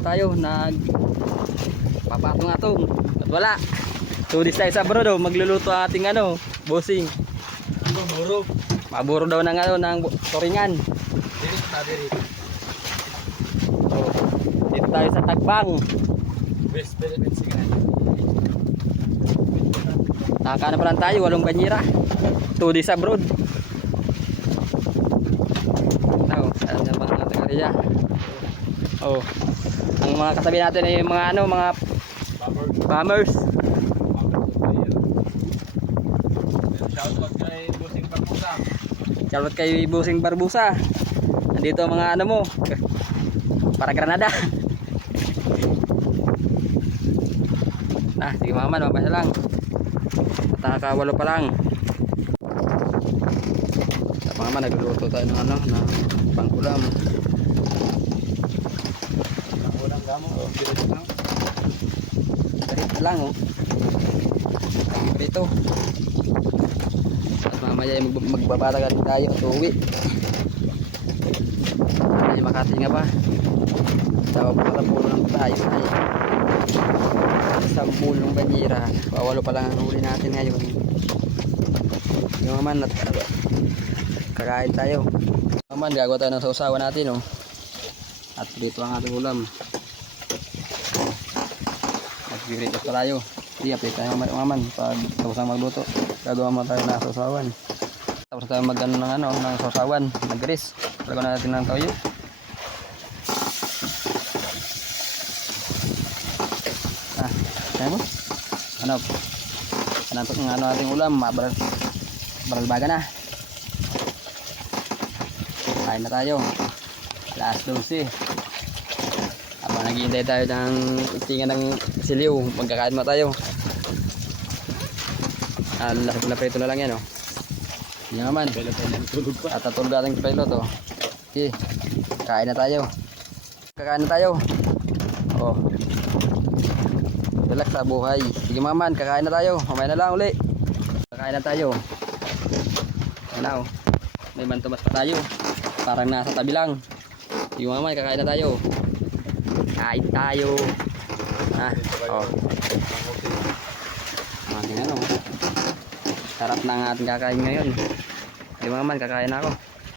Tayo papatong-atong at wala. So this tayo sa bro daw magluluto ang ating bossing. Maburo daw ng toringan. So, dito tayo sa Tagbang. West Philippines sigaran. Nakakaano pa lang tayo, 8 banyera. 2 days abroad. Now, ano na mga taga-area. Oh. Ang mga katabi natin ay mga mga bombers. Shoutout kay Busing Barbusa. Shoutout kay Busing Barbusa. Nandito ang mga mo. Para Granada. Sige maman, mamaya lang. At nakakawalo pa lang. At mga man, nagluluto tayo ng ng pangkulam. Ulang gamo, diretso lang. Diretso lang Prito. At mamaya magbabaragan tayo at uwi. Ay makatinga pa. Tawag pa lang puno lang tayo. 10 banyera. 8 pa lang ang huli natin ngayon. Yung naman kakain tayo. Naman gagawa tayo ng sausawa natin At dito ang ating ulam. At bigrit pa tayo. I-update tayo maman pag tapos ang magluto. Gagawa mo tayo ng sausawan. Tapos tayo magano ng sausawan, nagris. Lagyan natin ng toyo. Ano ang ating ulam, baralbaga na. Kain na tayo. Last 12. Habang naghihintay tayo ng itingan ng siliw, magkakain mo tayo. Lasap na prito na lang yan Yan naman. At natulog ating pilot Okay. Kain na tayo. Kakain na tayo. Relax sa buhay. Sige maman, kakain na tayo. Mamaya na lang uli. Kakain na tayo. Ano? May mantumas pa tayo. Parang nasa tabi lang. Sige maman, kakain na tayo. Kain tayo. Ating sarap na ang ating kakain ngayon. Sige maman, kakain na ako.